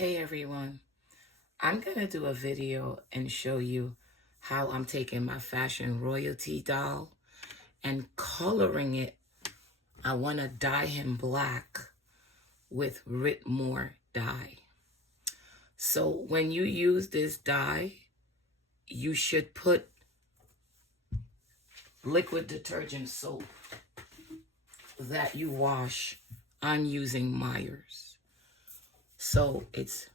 Hey everyone, I'm going to do a video and show you how I'm taking my fashion royalty doll and coloring it. I want to dye him black with Ritmore dye. So when you use this dye, you should put liquid detergent soap that you wash. I'm using Myers. So it's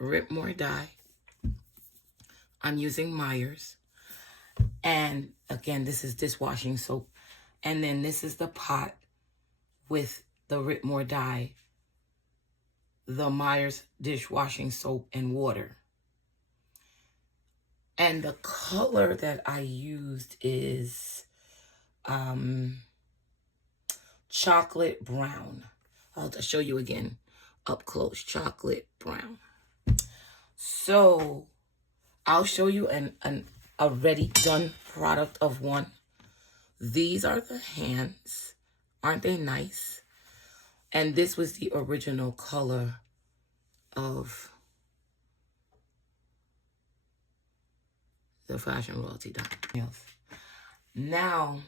Ritmore dye. I'm using Myers. And again, this is dishwashing soap. And then this is the pot with the Ritmore dye, the Myers dishwashing soap and water. And the color that I used is chocolate brown. I'll show you again up close, chocolate brown. So I'll show you an already done product of one. These are the hands. Aren't they nice? And this was the original color of the fashion royalty doll. Now,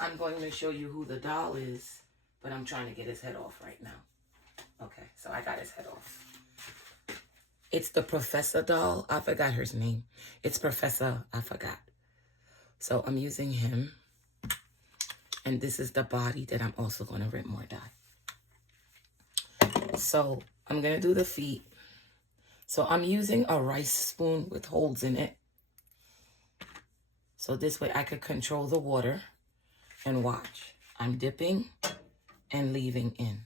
I'm going to show you who the doll is, but I'm trying to get his head off right now. Okay, so I got his head off. It's the Professor doll. I forgot her name. It's Professor, I forgot. So I'm using him. And this is the body that I'm also going to Ritmore dye. So I'm going to do the feet. So I'm using a rice spoon with holes in it. So this way I could control the water. And watch. I'm dipping and leaving in.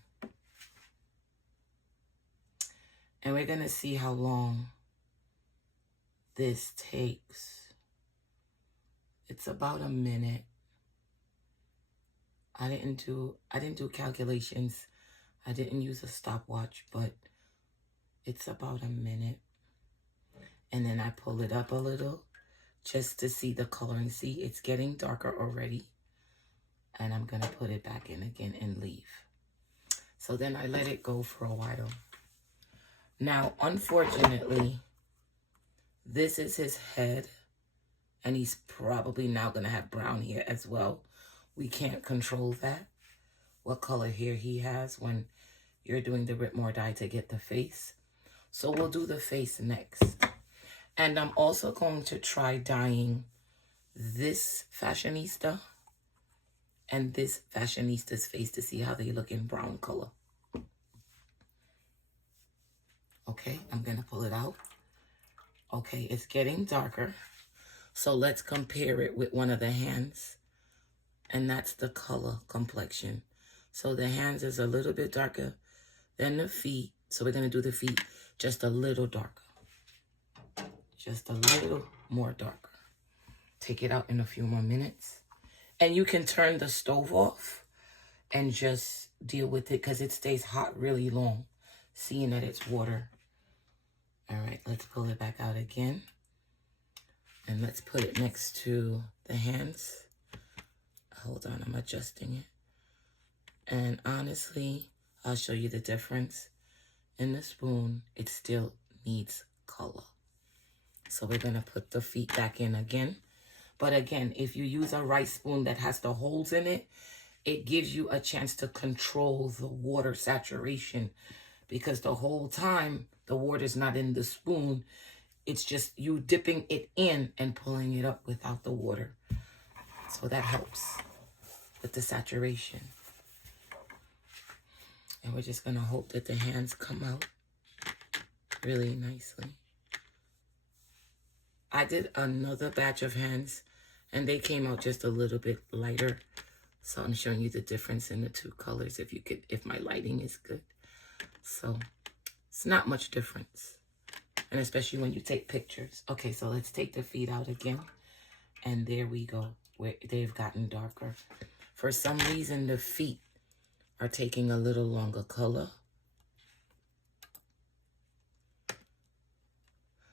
And we're going to see how long this takes. It's about a minute. I didn't do calculations. I didn't use a stopwatch, but it's about a minute. And then I pull it up a little just to see the coloring. See, it's getting darker already. And I'm going to put it back in again and leave. So then I let it go for a while. Now, unfortunately, this is his head. And he's probably now going to have brown hair as well. We can't control that, what color hair he has when you're doing the Ritmore dye to get the face. So we'll do the face next. And I'm also going to try dyeing this fashionista and this fashionista's face to see how they look in brown color. Okay, I'm going to pull it out. Okay, it's getting darker. So let's compare it with one of the hands. And that's the color complexion. So the hands is a little bit darker than the feet. So we're going to do the feet just a little darker. Just a little more darker. Take it out in a few more minutes. And you can turn the stove off and just deal with it because it stays hot really long, seeing that it's water. All right, let's pull it back out again. And let's put it next to the hands. Hold on, I'm adjusting it. And honestly, I'll show you the difference. In the spoon, it still needs color. So we're going to put the feet back in again. But again, if you use a rice spoon that has the holes in it, it gives you a chance to control the water saturation. Because the whole time, the water's not in the spoon. It's just you dipping it in and pulling it up without the water. So that helps with the saturation. And we're just going to hope that the hands come out really nicely. I did another batch of hands and they came out just a little bit lighter. So I'm showing you the difference in the two colors if my lighting is good. So it's not much difference. And especially when you take pictures. Okay, so let's take the feet out again. And there we go. Where they've gotten darker. For some reason, the feet are taking a little longer color.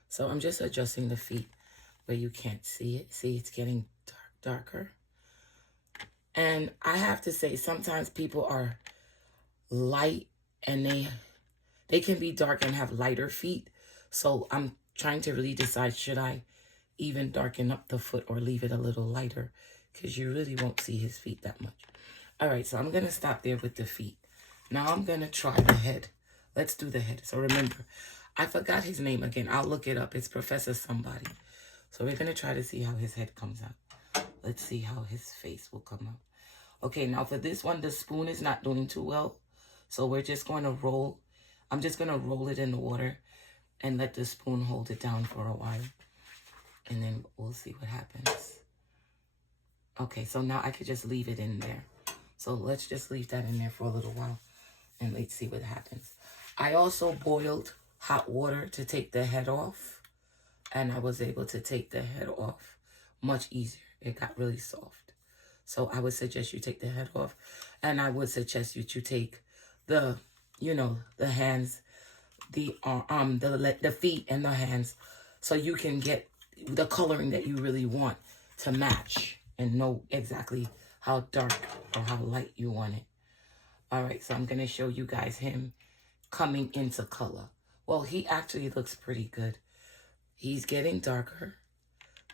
So I'm just adjusting the feet where you can't see it. See, it's getting darker. And I have to say, sometimes people are light and they can be dark and have lighter feet. So I'm trying to really decide, should I even darken up the foot or leave it a little lighter? Because you really won't see his feet that much. All right, so I'm going to stop there with the feet. Now I'm going to try the head. Let's do the head. So remember, I forgot his name again. I'll look it up. It's Professor somebody. So we're going to try to see how his head comes out. Let's see how his face will come out. Okay, now for this one, the spoon is not doing too well. So we're just going to roll. I'm just going to roll it in the water and let the spoon hold it down for a while. And then we'll see what happens. Okay, so now I could just leave it in there. So let's just leave that in there for a little while and let's see what happens. I also boiled hot water to take the head off, and I was able to take the head off much easier. It got really soft. So I would suggest you take the head off, and I would suggest you to take the, the hands, the feet and the hands, so you can get the coloring that you really want to match and know exactly how dark or how light you want it. All right, so I'm going to show you guys him coming into color. Well, he actually looks pretty good. He's getting darker,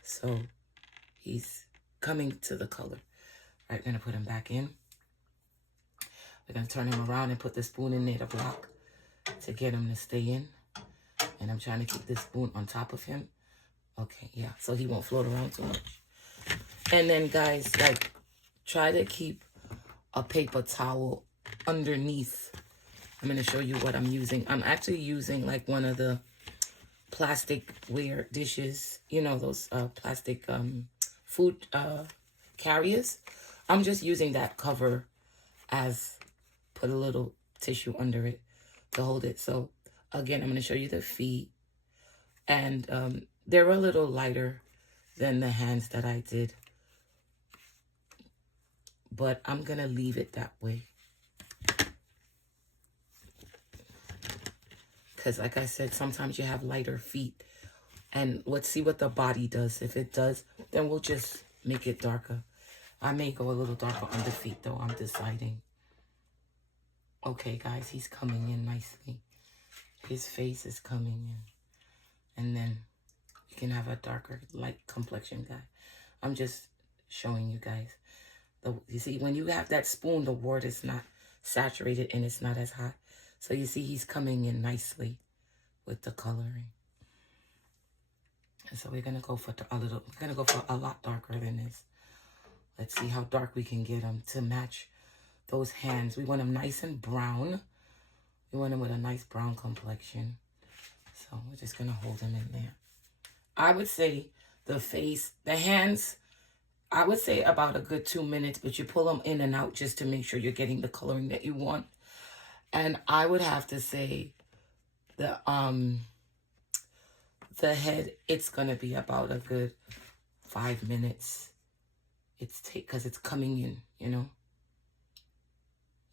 so he's coming to the color. All right, I'm going to put him back in. We're going to turn him around and put the spoon in there to block to get him to stay in. And I'm trying to keep this spoon on top of him. Okay, yeah, so he won't float around too much. And then, guys, like, try to keep a paper towel underneath. I'm going to show you what I'm using. I'm actually using, like, one of the plastic-ware dishes. You know, those plastic food carriers. I'm just using that cover as, put a little tissue under it to hold it. So, again, I'm going to show you the feet. And they're a little lighter than the hands that I did. But I'm going to leave it that way. Because like I said, sometimes you have lighter feet. And let's see what the body does. If it does, then we'll just make it darker. I may go a little darker on the feet, though. I'm deciding. Okay, guys, he's coming in nicely. His face is coming in. And then you can have a darker, light complexion guy. I'm just showing you guys. You see, when you have that spoon, the water is not saturated and it's not as hot. So you see he's coming in nicely with the coloring. And so we're going to go for a lot darker than this. Let's see how dark we can get him to match those hands. We want him nice and brown. We want him with a nice brown complexion. So we're just going to hold him in there. I would say the face, the hands, I would say about a good 2 minutes, but you pull them in and out just to make sure you're getting the coloring that you want. And I would have to say the head, it's going to be about a good 5 minutes. Because it's coming in, you know.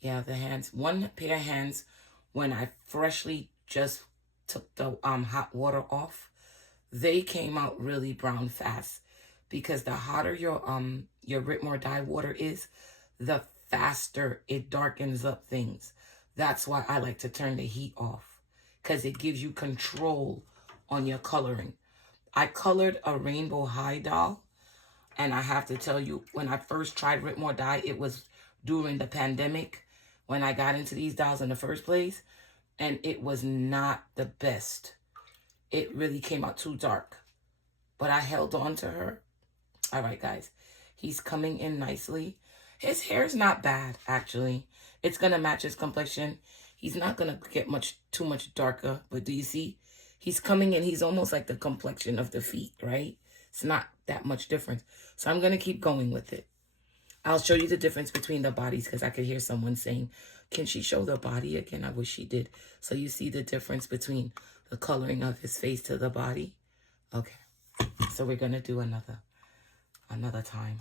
Yeah, the hands, one pair of hands, when I freshly just took the hot water off, they came out really brown fast. Because the hotter your Ritmore dye water is, the faster it darkens up things. That's why I like to turn the heat off, because it gives you control on your coloring. I colored a rainbow high doll, and I have to tell you, when I first tried Ritmore dye, it was during the pandemic when I got into these dolls in the first place, and it was not the best. It really came out too dark, but I held on to her. All right, guys, he's coming in nicely. His hair's not bad, actually. It's going to match his complexion. He's not going to get too much darker, but do you see? He's coming in. He's almost like the complexion of the feet, right? It's not that much difference. So I'm going to keep going with it. I'll show you the difference between the bodies, because I could hear someone saying, can she show the body again? I wish she did. So you see the difference between the coloring of his face to the body? Okay. So we're going to do another time.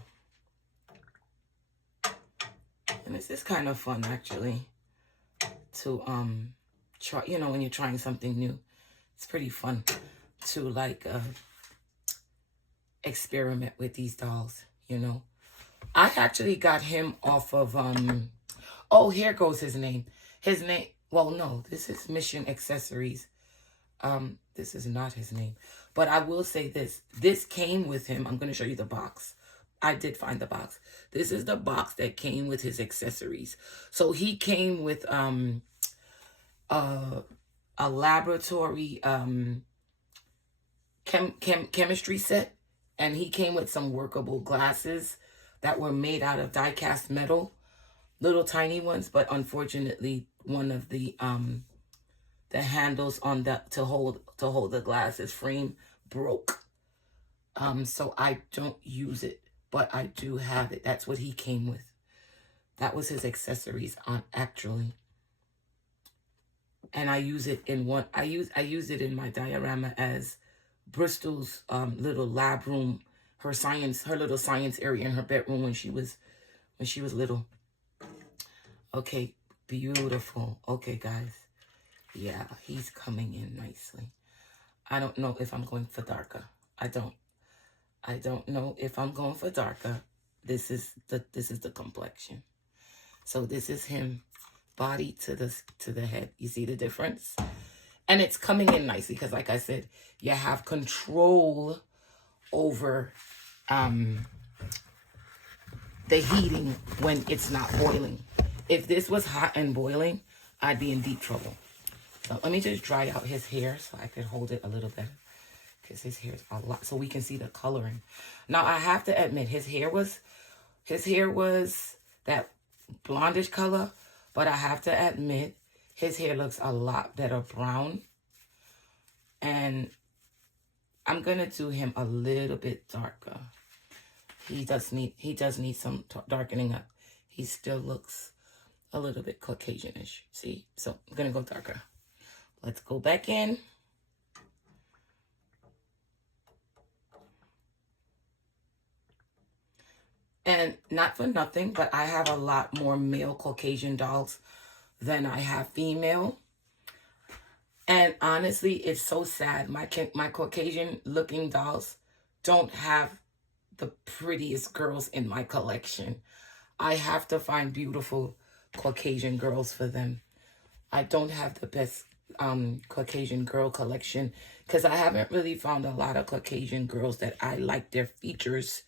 And this is kind of fun, actually, to try, you know, when you're trying something new. It's pretty fun to, like, experiment with these dolls, you know. I actually got him off of, oh, here goes his name. His name, Well, no, this is Mission Accessories. This is not his name. But I will say this. This came with him. I'm going to show you the box. I did find the box. This is the box that came with his accessories. So he came with a laboratory chemistry set, and he came with some workable glasses that were made out of die-cast metal, little tiny ones, but unfortunately one of the handles on the to hold the glasses frame broke. So I don't use it, but I do have it. That's what he came with. That was his accessories on actually. And I use it in one I use it in my diorama as Bristol's little lab room, her little science area in her bedroom when she was little. Okay, beautiful. Okay, guys. Yeah, he's coming in nicely. I don't know if I'm going for darker. I don't know if I'm going for darker. This is the complexion. So this is him, body to the head. You see the difference? And it's coming in nicely because, like I said, you have control over the heating when it's not boiling. If this was hot and boiling, I'd be in deep trouble. So let me just dry out his hair so I could hold it a little better, because his hair is a lot, so we can see the coloring. Now I have to admit, his hair was that blondish color, but I have to admit his hair looks a lot better brown. And I'm gonna do him a little bit darker. He does need some darkening up. He still looks a little bit Caucasianish. See? So I'm gonna go darker. Let's go back in. And not for nothing, but I have a lot more male Caucasian dolls than I have female. And honestly, it's so sad. My Caucasian looking dolls don't have the prettiest girls in my collection. I have to find beautiful Caucasian girls for them. I don't have the best Caucasian girl collection because I haven't really found a lot of Caucasian girls that I like their features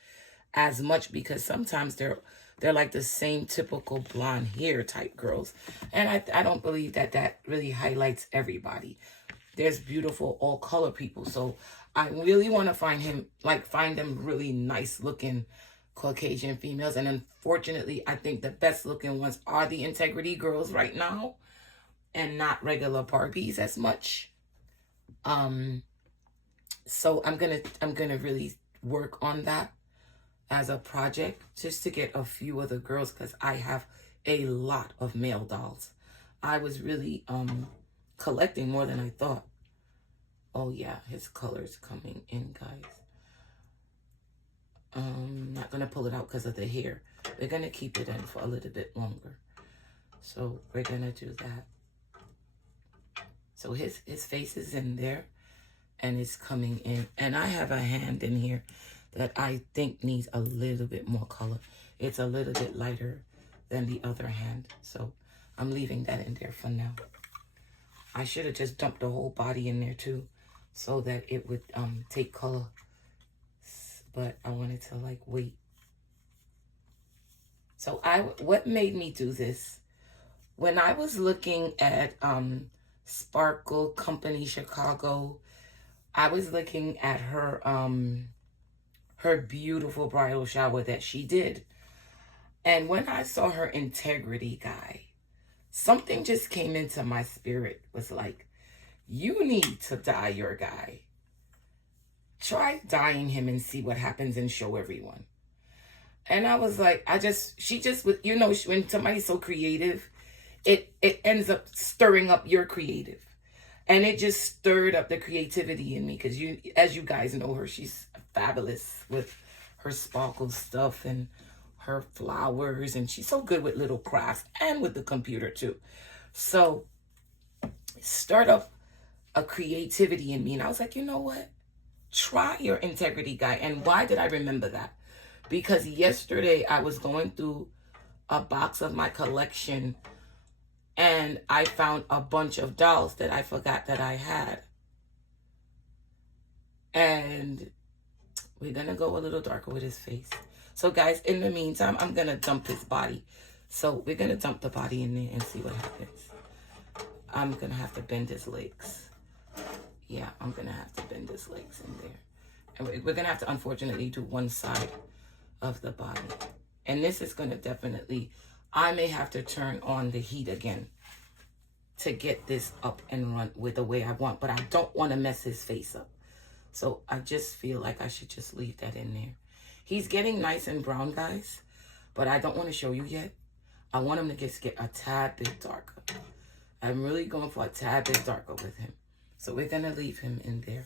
as much, because sometimes they're like the same typical blonde hair type girls, and I don't believe that really highlights everybody. There's beautiful all color people, so I really want to find them really nice looking Caucasian females. And unfortunately, I think the best looking ones are the integrity girls right now, and not regular Barbies as much. So I'm gonna really work on that as a project, just to get a few of the girls, because I have a lot of male dolls. I was really collecting more than I thought. Oh yeah, his color's coming in, guys. Not gonna pull it out because of the hair. We're gonna keep it in for a little bit longer. So we're gonna do that. So his face is in there and it's coming in. And I have a hand in here that I think needs a little bit more color. It's a little bit lighter than the other hand. So I'm leaving that in there for now. I should have just dumped the whole body in there too, so that it would take color. But I wanted to like wait. So what made me do this? When I was looking at Sparkle Company Chicago, I was looking at her her beautiful bridal shower that she did. And when I saw her integrity guy, something just came into my spirit. Was like, you need to dye your guy. Try dyeing him and see what happens and show everyone. And I was like, she just, you know, when somebody's so creative, it ends up stirring up your creative. And it just stirred up the creativity in me, because as you guys know her, she's fabulous with her sparkle stuff and her flowers, and she's so good with little crafts and with the computer too. So it stirred up a creativity in me, and I was like, you know what? Try your integrity guy. And why did I remember that? Because yesterday I was going through a box of my collection, And I found a bunch of dolls that I forgot that I had. And we're going to go a little darker with his face. So guys, in the meantime, I'm going to dump his body. So we're going to dump the body in there and see what happens. I'm going to have to bend his legs. Yeah, I'm going to have to bend his legs in there. And we're going to have to, unfortunately, do one side of the body. And this is going to definitely, I may have to turn on the heat again to get this up and run with the way I want. But I don't want to mess his face up. So I just feel like I should just leave that in there. He's getting nice and brown, guys. But I don't want to show you yet. I want him to just get a tad bit darker. I'm really going for a tad bit darker with him. So we're going to leave him in there.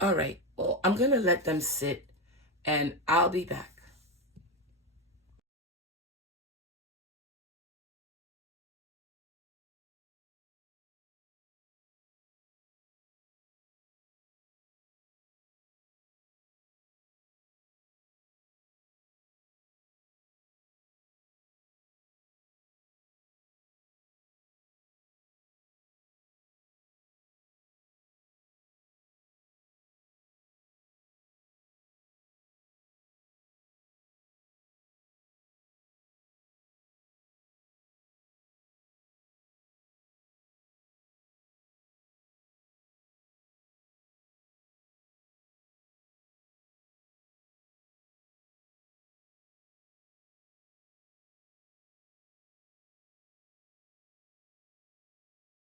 All right. Well, I'm going to let them sit and I'll be back.